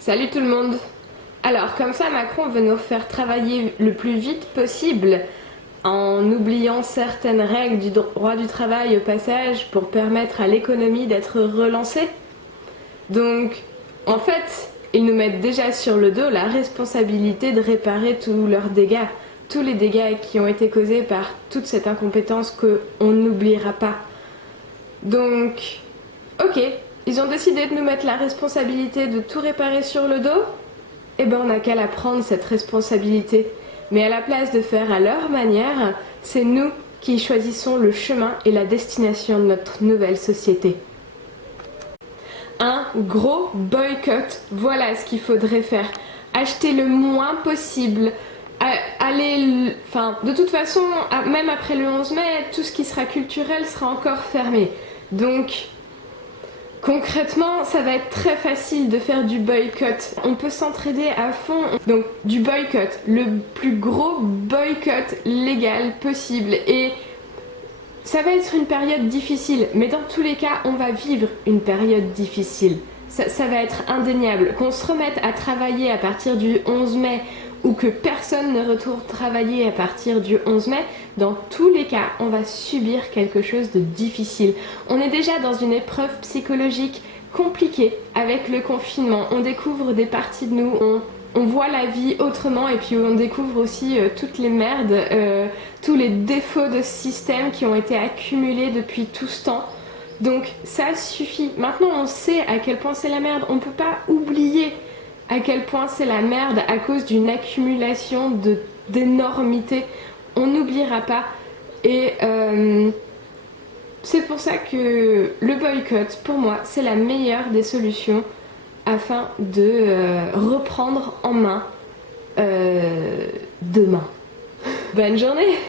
Salut tout le monde. Alors, comme ça, Macron veut nous faire travailler le plus vite possible en oubliant certaines règles du droit du travail au passage pour permettre à l'économie d'être relancée. Donc, en fait, ils nous mettent déjà sur le dos la responsabilité de réparer tous leurs dégâts, tous les dégâts qui ont été causés par toute cette incompétence qu'on n'oubliera pas. Donc, ok, ils ont décidé de nous mettre la responsabilité de tout réparer sur le dos. Eh ben on n'a qu'à la prendre cette responsabilité. Mais à la place de faire à leur manière, c'est nous qui choisissons le chemin et la destination de notre nouvelle société. Un gros boycott, voilà ce qu'il faudrait faire. Acheter le moins possible. De toute façon, même après le 11 mai, tout ce qui sera culturel sera encore fermé. Donc, concrètement, ça va être très facile de faire du boycott. On peut s'entraider à fond. Donc, du boycott, le plus gros boycott légal possible. Et ça va être une période difficile, mais dans tous les cas, on va vivre une période difficile. Ça va être indéniable. Qu'on se remette à travailler à partir du 11 mai ou que personne ne retourne travailler à partir du 11 mai, dans tous les cas, on va subir quelque chose de difficile. On est déjà dans une épreuve psychologique compliquée avec le confinement. On découvre des parties de nous, on voit la vie autrement et puis on découvre aussi toutes les merdes, tous les défauts de ce système qui ont été accumulés depuis tout ce temps. Donc ça suffit. Maintenant on sait à quel point c'est la merde. On ne peut pas oublier à quel point c'est la merde à cause d'une accumulation d'énormités. On n'oubliera pas. Et c'est pour ça que le boycott, pour moi, c'est la meilleure des solutions afin de reprendre en main demain. Bonne journée!